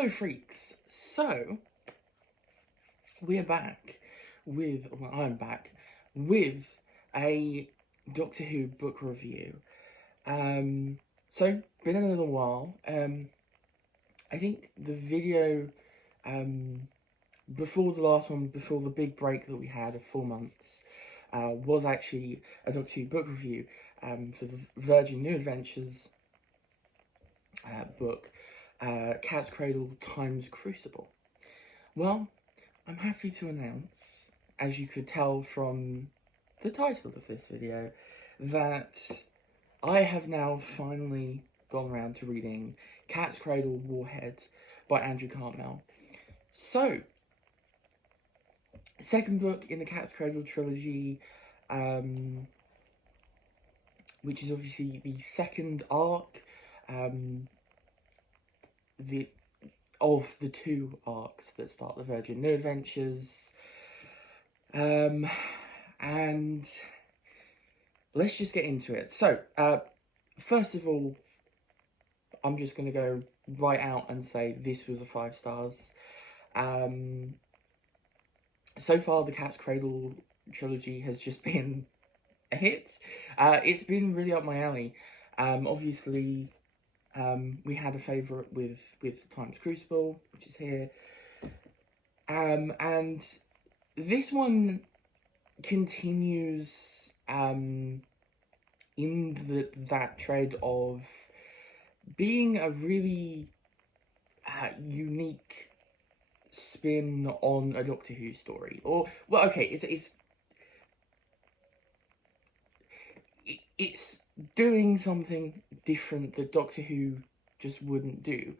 Hello freaks! So, we're back with, well, I'm back with a Doctor Who book review. So, been a little while. I think the video, before the last one, before the big break that we had of 4 months, was actually a Doctor Who book review, for the Virgin New Adventures book, Cat's Cradle Times Crucible. Well, I'm happy to announce, as you could tell from the title of this video, that I have now finally gone around to reading Cat's Cradle Warhead by Andrew Cartmel. So, second book in the Cat's Cradle trilogy, which is obviously the second arc, of the 2 arcs that start the Virgin New Adventures. And let's just get into it. So, first of all, I'm just going to go right out and say this was a 5 stars. So far, the Cat's Cradle trilogy has just been a hit. It's been really up my alley. Obviously, we had a favourite with Times Crucible, which is here. And this one continues in that trend of being a really unique spin on a Doctor Who story. Or, well, okay, it's doing something different that Doctor Who just wouldn't do,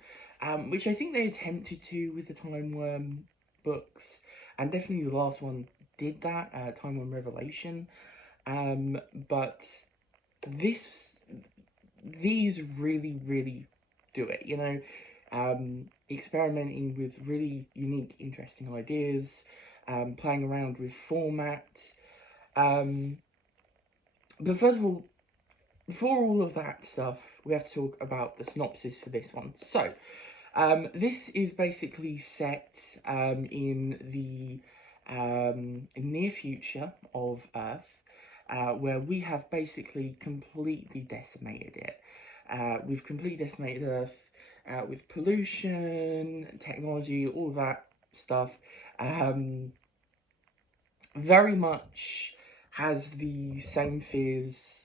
which I think they attempted to with the Time Worm books, and definitely the last one did that, Time Worm Revelation, but these really do it, you know, experimenting with really unique, interesting ideas, playing around with format, but first of all, before all of that stuff, we have to talk about the synopsis for this one. So, this is basically set in the near future of Earth, where we have basically completely decimated it. We've completely decimated Earth with pollution, technology, all that stuff. Very much has the same fears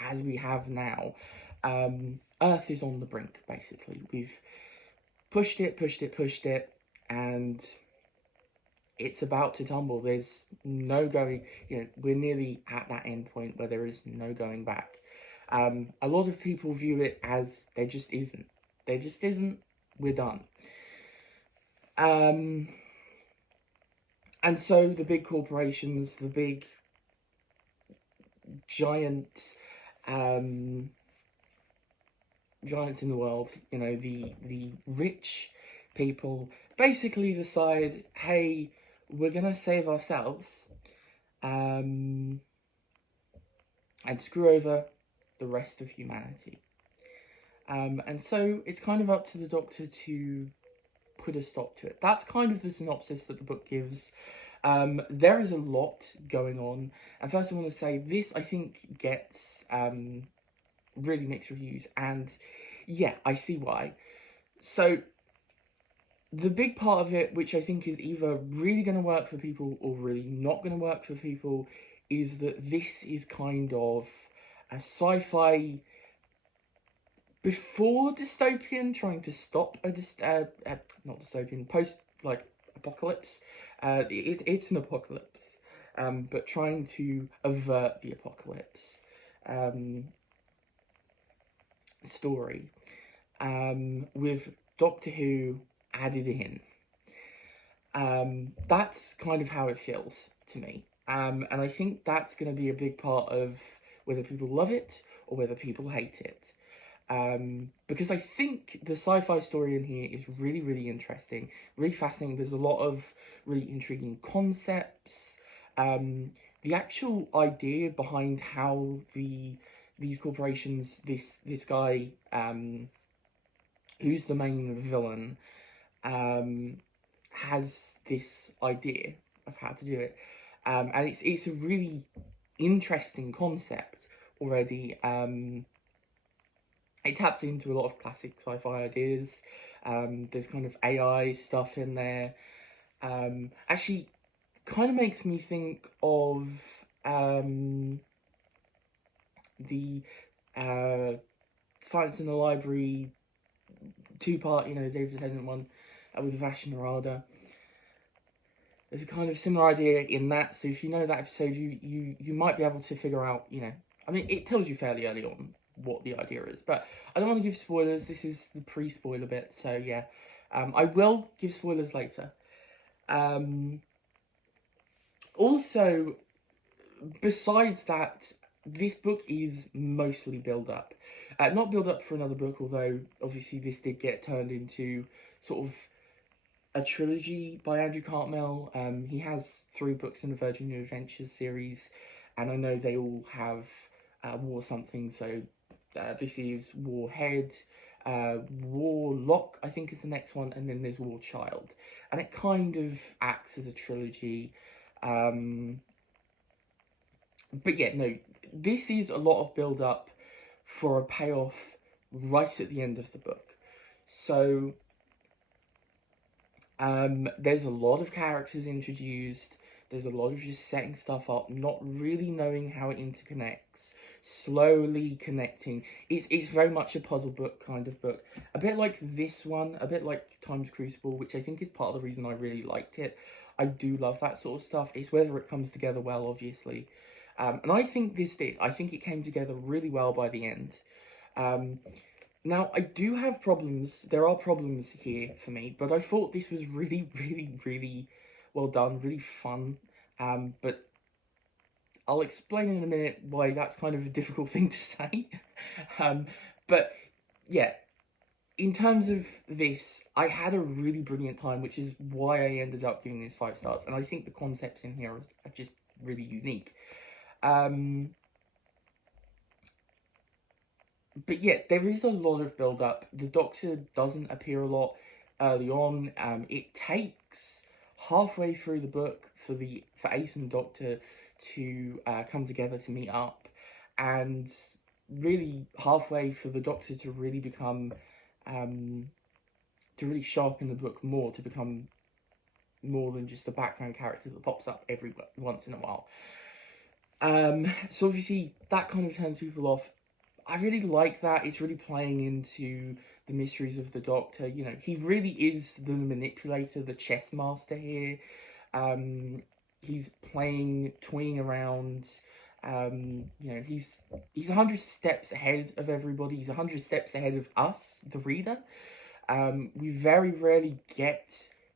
as we have now. Earth is on the brink, basically. We've pushed it, and it's about to tumble. There's no going, you know, we're nearly at that end point where there is no going back. A lot of people view it as there just isn't. There just isn't. We're done. And so the big corporations, the big giants in the world, you know, the rich people basically decide, hey, we're gonna save ourselves and screw over the rest of humanity. And so it's kind of up to the Doctor to put a stop to it. That's kind of the synopsis that the book gives. There is a lot going on, and first I want to say this, I think, gets really mixed reviews, and yeah, I see why. So the big part of it, which I think is either really going to work for people or really not going to work for people, is that this is kind of a sci-fi before dystopian, trying to stop a not dystopian, post, like, apocalypse. It's an apocalypse, but trying to avert the apocalypse story, with Doctor Who added in. That's kind of how it feels to me, and I think that's going to be a big part of whether people love it or whether people hate it. Because I think the sci-fi story in here is really interesting, really fascinating. There's a lot of really intriguing concepts. The actual idea behind how these corporations, this guy who's the main villain, has this idea of how to do it, and it's a really interesting concept already. It taps into a lot of classic sci-fi ideas. There's kind of AI stuff in there. Actually, kind of makes me think of the Science in the Library two-part, David Tennant one with Vash Narada. There's a kind of similar idea in that, so if you know that episode, you might be able to figure out, I mean, it tells you fairly early on what the idea is, but I don't want to give spoilers. This is the pre-spoiler bit, so yeah. I will give spoilers later. Also, besides that, this book is mostly build-up. Not build-up for another book, although obviously this did get turned into sort of a trilogy by Andrew Cartmel. He has 3 books in the Virgin New Adventures series, and I know they all have war something, so this is Warhead, Warlock, I think is the next one, and then there's War Child. And it kind of acts as a trilogy. But yeah, no, this is a lot of build-up for a payoff right at the end of the book. So, there's a lot of characters introduced, there's a lot of just setting stuff up, not really knowing how it interconnects, slowly connecting. It's very much a puzzle book kind of book. A bit like this one, a bit like Time's Crucible, which I think is part of the reason I really liked it. I do love that sort of stuff. It's whether it comes together well, obviously. And I think this did. I think it came together really well by the end. Now, I do have problems. There are problems here for me, but I thought this was really, really, really well done, really fun. But I'll explain in a minute why that's kind of a difficult thing to say. But yeah, in terms of this, I had a really brilliant time, which is why I ended up giving this 5 stars. And I think the concepts in here are just really unique. But yeah, there is a lot of build-up. The Doctor doesn't appear a lot early on. It takes halfway through the book for Ace and the Doctor to come together to meet up, and really halfway for the Doctor to really become to really sharpen the book more, to become more than just a background character that pops up every once in a while. So obviously that kind of turns people off. I really like that. It's really playing into the mysteries of the Doctor. He really is the manipulator, the chess master here. He's toying around. He's 100 steps ahead of everybody. He's 100 steps ahead of us, the reader. We very rarely get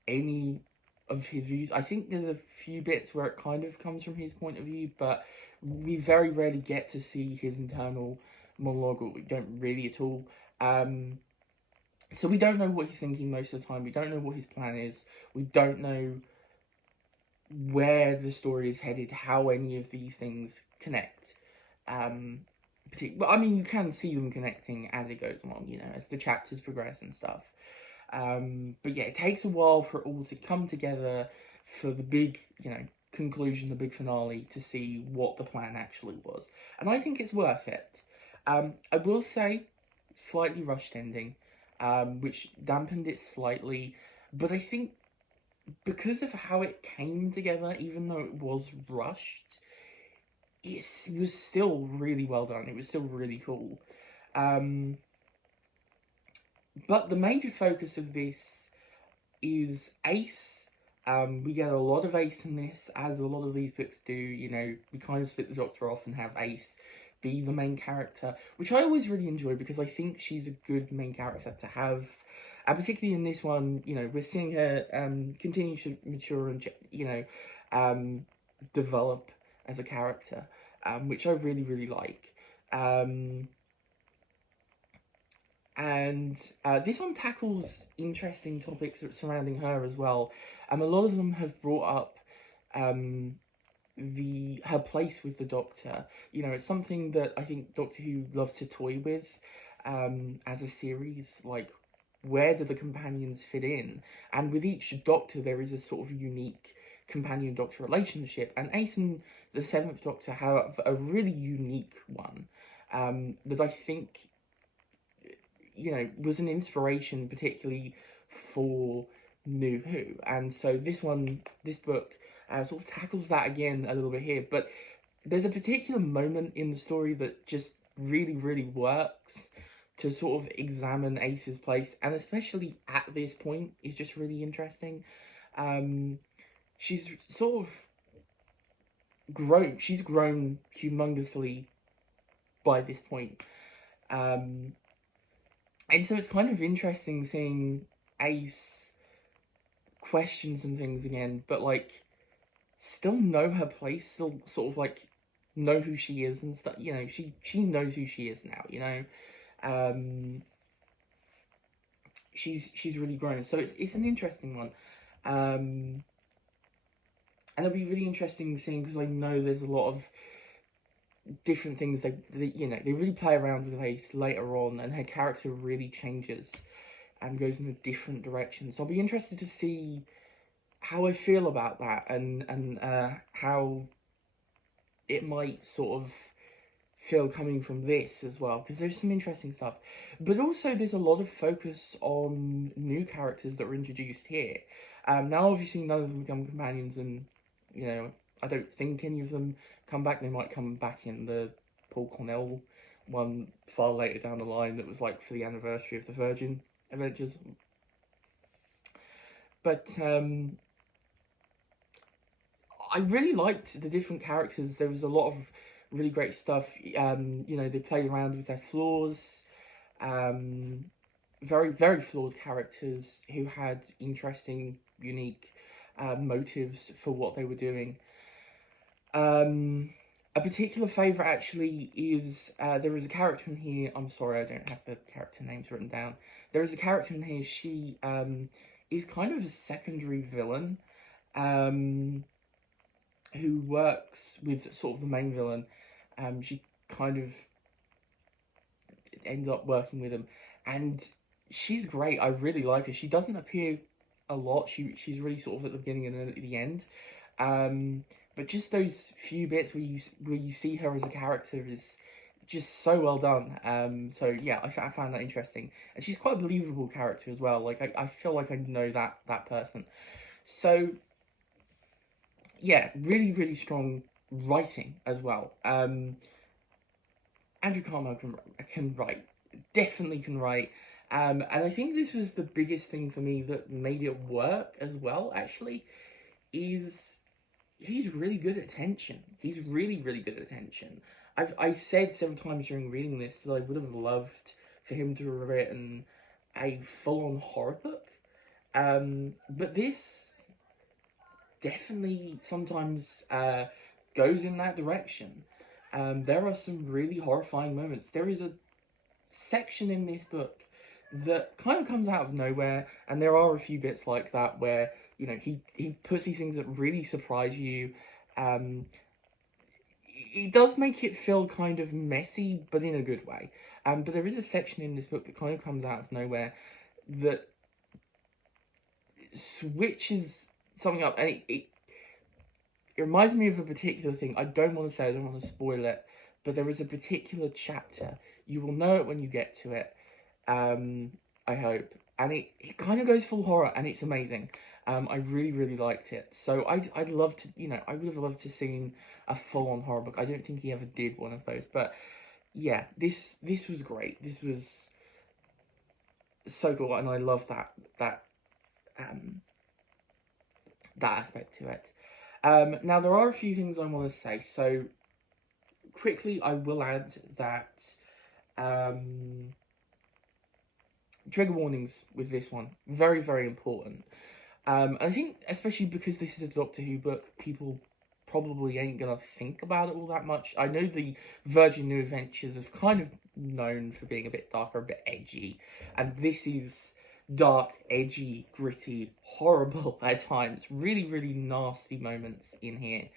any of his views. I think there's a few bits where it kind of comes from his point of view, but we very rarely get to see his internal monologue, or we don't really at all. So we don't know what he's thinking most of the time. We don't know what his plan is. We don't know where the story is headed, how any of these things connect. But I mean, you can see them connecting as it goes along, as the chapters progress and stuff. But yeah, it takes a while for it all to come together for the big, conclusion, the big finale, to see what the plan actually was. And I think it's worth it. I will say, slightly rushed ending, which dampened it slightly, but I think because of how it came together, even though it was rushed, it was still really well done. It was still really cool. But the major focus of this is Ace. We get a lot of Ace in this, as a lot of these books do. We kind of split the Doctor off and have Ace be the main character, which I always really enjoy because I think she's a good main character to have. And particularly in this one, we're seeing her continue to mature and, develop as a character, which I really, really like. And this one tackles interesting topics surrounding her as well. A lot of them have brought up her place with the Doctor. It's something that I think Doctor Who loves to toy with as a series. Like, where do the companions fit in? And with each Doctor, there is a sort of unique companion-Doctor relationship, and Ace and the Seventh Doctor have a really unique one that I think, you know, was an inspiration particularly for New Who. And so this book sort of tackles that again a little bit here, but there's a particular moment in the story that just really works to sort of examine Ace's place, and especially at this point is just really interesting. She's sort of she's grown humongously by this point. And so it's kind of interesting seeing Ace question some things again, but like still know her place, still sort of like know who she is and stuff. You know, she knows who she is now. You know, she's really grown. So it's an interesting one, and it'll be really interesting seeing, because I know there's a lot of different things they you know, they really play around with Ace later on, and her character really changes and goes in a different direction. So I'll be interested to see how I feel about that, and how it might sort of feel coming from this as well, because there's some interesting stuff. But also there's a lot of focus on new characters that were introduced here. Now obviously none of them become companions, and you know, I don't think any of them come back. They might come back in the Paul Cornell one far later down the line that was like for the anniversary of the Virgin Adventures. But I really liked the different characters. There was a lot of really great stuff. You know, they played around with their flaws. Very flawed characters who had interesting, unique motives for what they were doing. A particular favourite actually is there is a character in here. I'm sorry, I don't have the character names written down. There is a character in here. She is kind of a secondary villain. Who works with sort of the main villain. She kind of ends up working with him, and she's great. I really like her. She doesn't appear a lot. She's really sort of at the beginning and at the end. But just those few bits where you see her as a character is just so well done. So yeah, I found that interesting, and she's quite a believable character as well. Like I feel like I know that person. So yeah, really strong writing as well. Andrew Carmel can write, definitely can write. And I think this was the biggest thing for me that made it work as well, actually, is he's really good at tension. He's really good at tension. I said several times during reading this that I would have loved for him to have written a full-on horror book. But this definitely sometimes goes in that direction. There are some really horrifying moments. There is a section in this book that kind of comes out of nowhere, and there are a few bits like that where, you know, he puts these things that really surprise you. It does make it feel kind of messy, but in a good way. But there is a section in this book that kind of comes out of nowhere that switches something up, and it reminds me of a particular thing. I don't want to say, I don't want to spoil it, but there is a particular chapter. You will know it when you get to it, I hope. And it kind of goes full horror, and it's amazing. I really liked it. So I'd love to, you know, I would have loved to seen a full-on horror book. I don't think he ever did one of those, but yeah, this was great. This was so cool, and I love that aspect to it. Now, there are a few things I want to say. So, quickly, I will add that trigger warnings with this one. Very important. I think, especially because this is a Doctor Who book, people probably ain't gonna think about it all that much. I know the Virgin New Adventures is kind of known for being a bit darker, a bit edgy, and this is dark, edgy, gritty, horrible at times. Really nasty moments in here.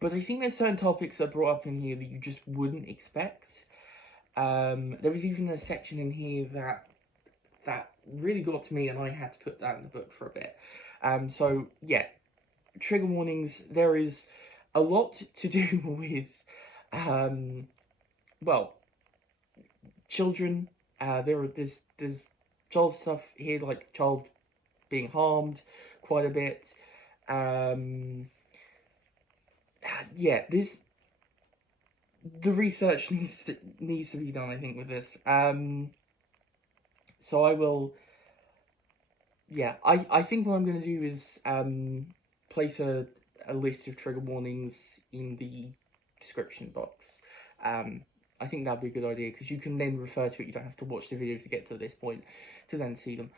But I think there's certain topics that are brought up in here that you just wouldn't expect. There was even a section in here that really got to me, and I had to put that in the book for a bit. So yeah, trigger warnings. There is a lot to do with, well, children. There's child stuff here, like child being harmed quite a bit. Yeah, the research needs to be done, I think, with this. So I will. Yeah, I think what I'm going to do is place a list of trigger warnings in the description box. I think that'd be a good idea, because you can then refer to it. You don't have to watch the video to get to this point to then see them.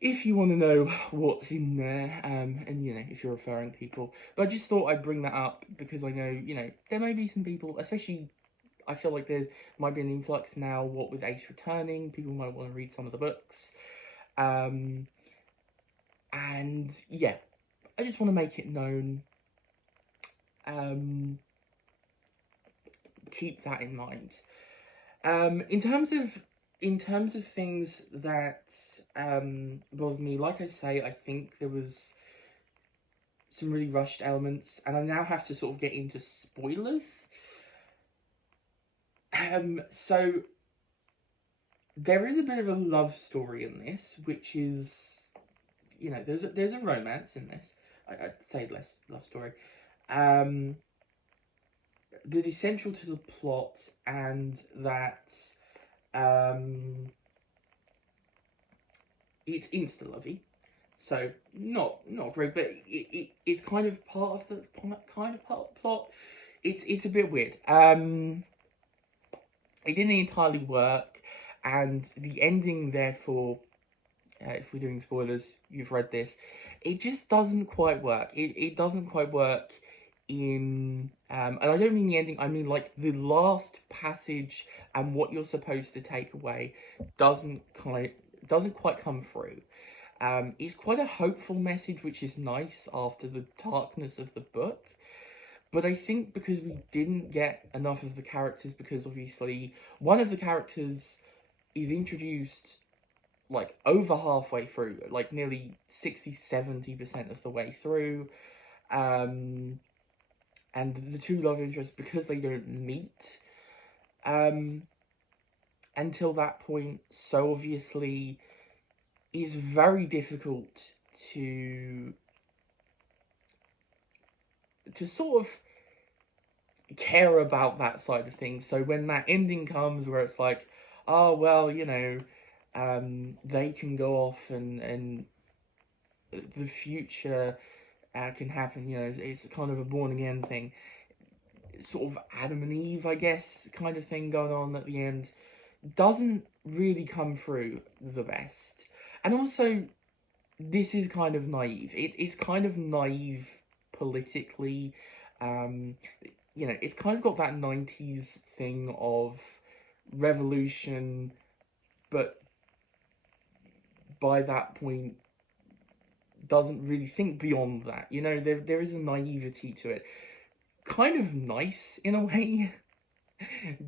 If you want to know what's in there, and you know, if you're referring people. But I just thought I'd bring that up because I know, you know, there may be some people, especially, I feel like there might be an influx now, what with Ace returning, people might want to read some of the books. And yeah, I just want to make it known. Keep that in mind. In terms of things that bothered me, like I say, I think there was some really rushed elements, and I now have to sort of get into spoilers. So there is a bit of a love story in this, which is, you know, there's a romance in this. I'd say less love story. That is central to the plot, and that it's insta-lovey, so not great, but it's kind of part of the plot. It's a bit weird. It didn't entirely work, and the ending, therefore, if we're doing spoilers, you've read this, it just doesn't quite work. It doesn't quite work in, and I don't mean the ending, I mean like the last passage and what you're supposed to take away doesn't quite come through. It's quite a hopeful message, which is nice after the darkness of the book. But I think because we didn't get enough of the characters, because obviously one of the characters is introduced like over halfway through, like nearly 60-70% of the way through. And the two love interests, because they don't meet until that point, so obviously is very difficult to sort of care about that side of things. So when that ending comes where it's like, oh well, you know, they can go off and the future can happen, you know, it's kind of a born again thing, sort of Adam and Eve, I guess, kind of thing going on at the end, doesn't really come through the best. And also, this is kind of naive. It's kind of naive politically. You know, it's kind of got that 90s thing of revolution, but by that point doesn't really think beyond that. You know, there is a naivety to it. Kind of nice in a way.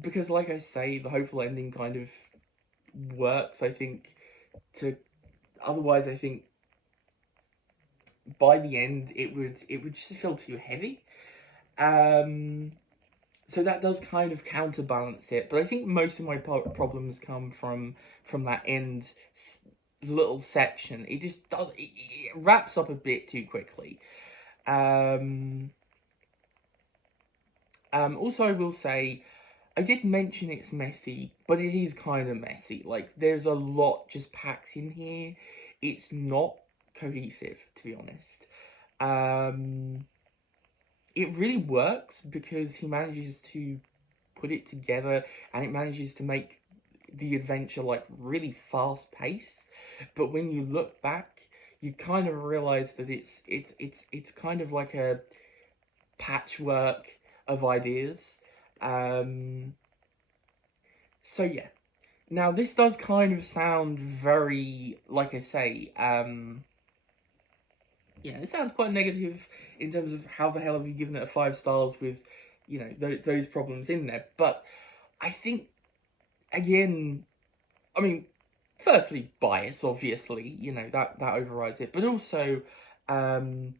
Because like I say, the hopeful ending kind of works, I think, to otherwise I think by the end it would just feel too heavy. So that does kind of counterbalance it, but I think most of my problems come from that end little section. It just does, it wraps up a bit too quickly. Also, I will say, I did mention it's messy, but it is kind of messy. Like, there's a lot just packed in here. It's not cohesive, to be honest. It really works because he manages to put it together, and it manages to make the adventure like really fast paced. But when you look back, you kind of realize that it's kind of like a patchwork of ideas. So yeah. Now this does kind of sound very, like I say, yeah, it sounds quite negative in terms of how the hell have you given it a 5 stars with, you know, those problems in there. But I think again, I mean, firstly, bias, obviously, you know, that overrides it, but also, um,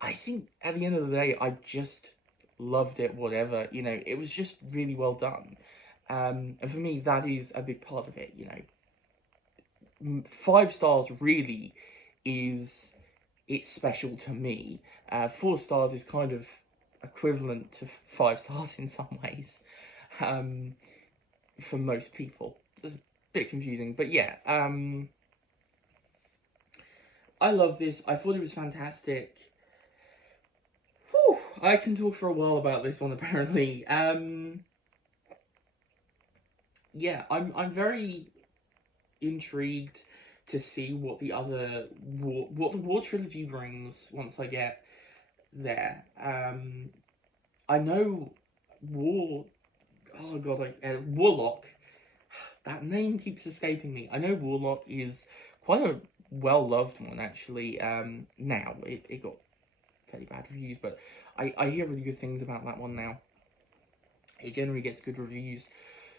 I think at the end of the day, I just loved it, whatever, you know, it was just really well done. And for me, that is a big part of it, you know. 5 stars really is, it's special to me. 4 stars is kind of equivalent to 5 stars in some ways, um, for most people. It's a bit confusing, but yeah, I love this. I thought it was fantastic. Whew, I can talk for a while about this one apparently. Yeah, I'm very intrigued to see what the other what the War trilogy brings once I get there. I know War. Oh god, Warlock. That name keeps escaping me. I know Warlock is quite a well loved one actually. Now it got fairly bad reviews, but I hear really good things about that one now. It generally gets good reviews,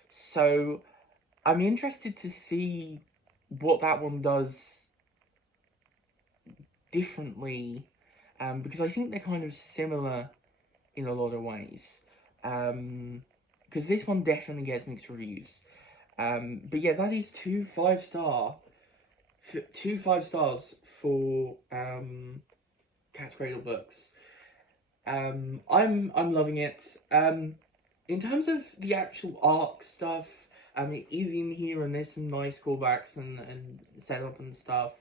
so I'm interested to see what that one does differently, because I think they're kind of similar in a lot of ways. Because this one definitely gets mixed reviews. But yeah, that is two 5 stars for Cat's Cradle books. I'm loving it. In terms of the actual arc stuff, it is in here and there's some nice callbacks and setup and stuff.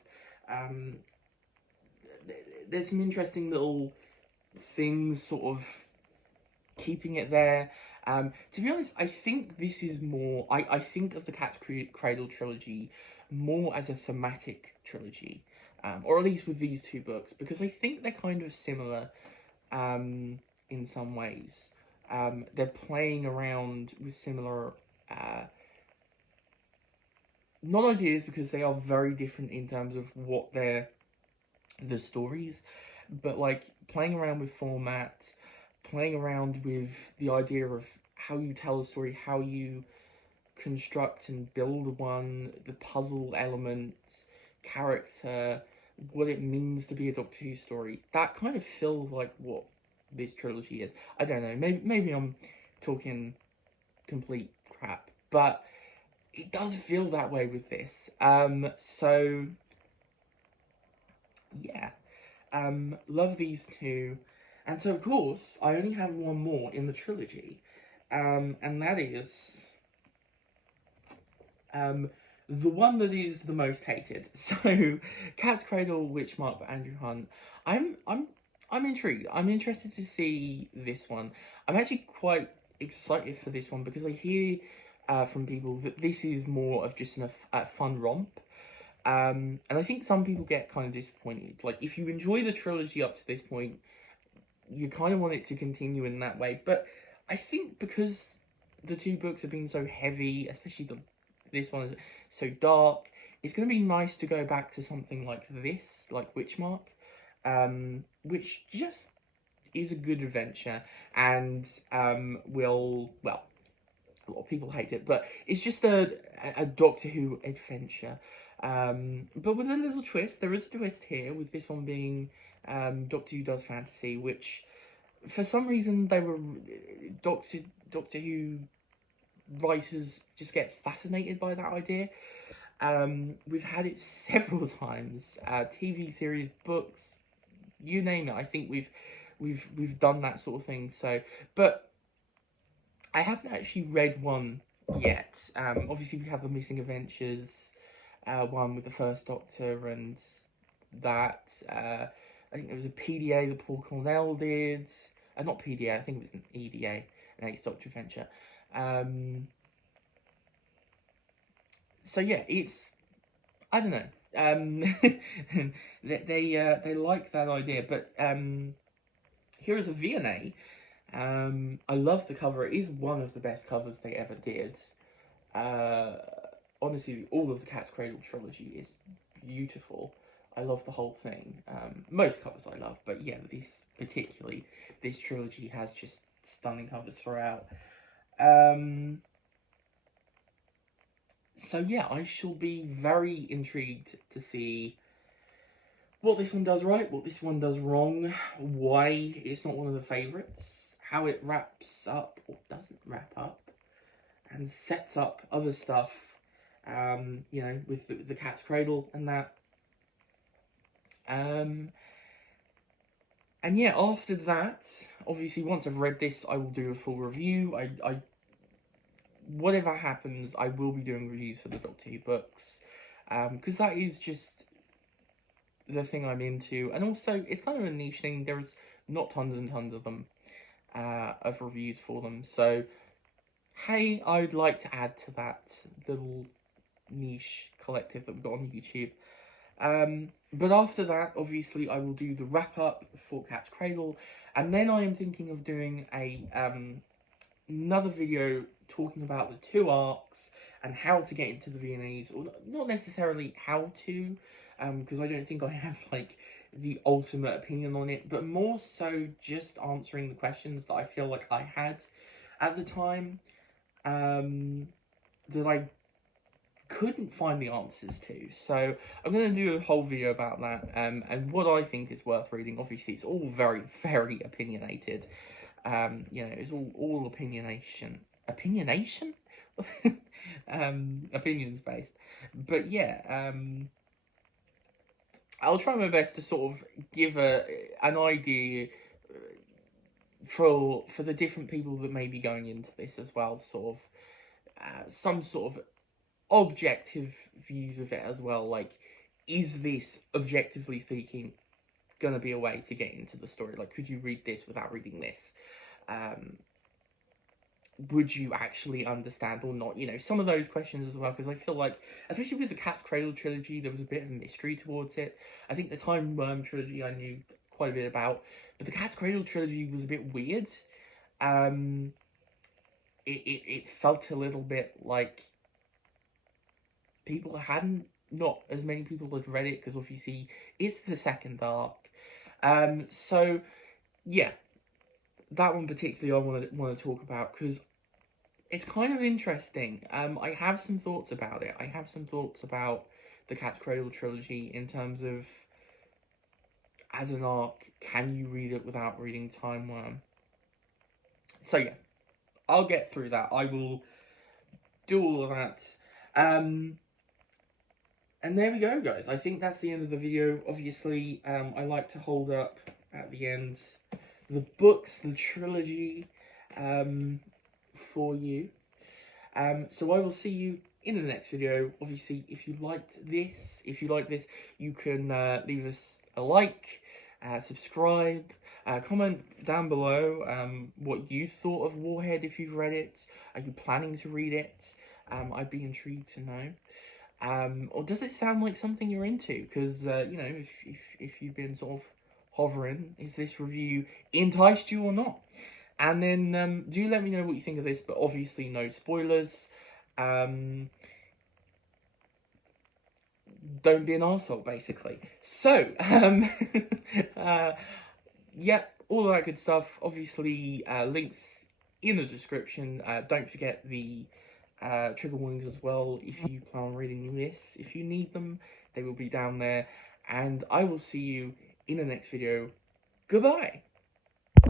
Um, there's some interesting little things sort of keeping it there. To be honest, I think this is more. I think of the Cat's Cradle trilogy more as a thematic trilogy, or at least with these 2 books, because I think they're kind of similar in some ways. They're playing around with similar, not ideas, because they are very different in terms of what they're the stories, but like playing around with format, playing around with the idea of how you tell a story, how you construct and build one, the puzzle elements, character, what it means to be a Doctor Who story. That kind of feels like what this trilogy is. I don't know, maybe I'm talking complete crap, but it does feel that way with this. So yeah, love these 2. And so, of course, I only have one more in the trilogy, and that is the one that is the most hated. So, Cat's Cradle, Witchmark by Andrew Hunt. I'm I'm I'm intrigued. I'm interested to see this one. I'm actually quite excited for this one because I hear from people that this is more of just a fun romp. And I think some people get kind of disappointed. Like, if you enjoy the trilogy up to this point, you kind of want it to continue in that way. But I think because the 2 books have been so heavy, especially this one is so dark, it's going to be nice to go back to something like this, like Witchmark, which just is a good adventure and will, well, a lot of people hate it, but it's just a Doctor Who adventure. But with a little twist, there is a twist here, with this one being Doctor Who Does Fantasy, which for some reason they were Doctor Who writers just get fascinated by that idea. We've had it several times, TV series, books, you name it. I think we've done that sort of thing. So, but I haven't actually read one yet. Obviously, we have the Missing Adventures one with the First Doctor, and that I think there was a PDA that Paul Cornell did. Not PDA, I think it was an EDA, an Eighth Doctor Adventure. So yeah, it's, I don't know. They like that idea, but here is a V&A. I love the cover. It is one of the best covers they ever did. Honestly, all of the Cat's Cradle trilogy is beautiful. I love the whole thing. Most covers I love, but yeah, this trilogy has just stunning covers throughout. So yeah, I shall be very intrigued to see what this one does right, what this one does wrong, why it's not one of the favourites, how it wraps up or doesn't wrap up, and sets up other stuff, you know, with the cat's cradle and that. And yeah, after that, obviously, once I've read this, I will do a full review. Whatever happens, I will be doing reviews for the Doctor Who books, because that is just the thing I'm into, and also it's kind of a niche thing. There's not tons and tons of them, of reviews for them. So, hey, I would like to add to that little niche collective that we've got on YouTube. But after that, obviously, I will do the wrap up for Cat's Cradle, and then I am thinking of doing a another video talking about the 2 arcs and how to get into the V&As, or not necessarily how to, because I don't think I have like the ultimate opinion on it, but more so just answering the questions that I feel like I had at the time, that I couldn't find the answers to. So I'm going to do a whole video about that, and what I think is worth reading. Obviously, it's all very, very opinionated. You know, it's all opinionation, opinions based. But yeah, I'll try my best to sort of give an idea for the different people that may be going into this as well. Sort of some sort of objective views of it as well. Like, is this, objectively speaking, gonna be a way to get into the story? Like, could you read this without reading this? Would you actually understand or not? You know, some of those questions as well, because I feel like, especially with the Cat's Cradle trilogy, there was a bit of a mystery towards it. I think the Time Worm trilogy I knew quite a bit about, but the Cat's Cradle trilogy was a bit weird. It felt a little bit like not as many people had read it, because obviously it's the second arc. So yeah, that one particularly I want to talk about, because it's kind of interesting. I have some thoughts about it. I have some thoughts about the Cat's Cradle trilogy in terms of, as an arc, can you read it without reading Time Worm? So yeah, I'll get through that. I will do all of that. And there we go, guys. I think that's the end of the video. Obviously, I like to hold up at the end the books, the trilogy, for you. So I will see you in the next video. Obviously, if you liked this, you can leave us a like, subscribe, comment down below what you thought of Warhead if you've read it. Are you planning to read it? I'd be intrigued to know. Or does it sound like something you're into? Because, you know, if you've been sort of hovering, is this review enticed you or not? And then, do let me know what you think of this, but obviously no spoilers. Don't be an arsehole, basically. So, yeah, all of that good stuff. Obviously, links in the description. Don't forget the trigger warnings as well, if you plan on reading this. If you need them, they will be down there. And I will see you in the next video. Goodbye!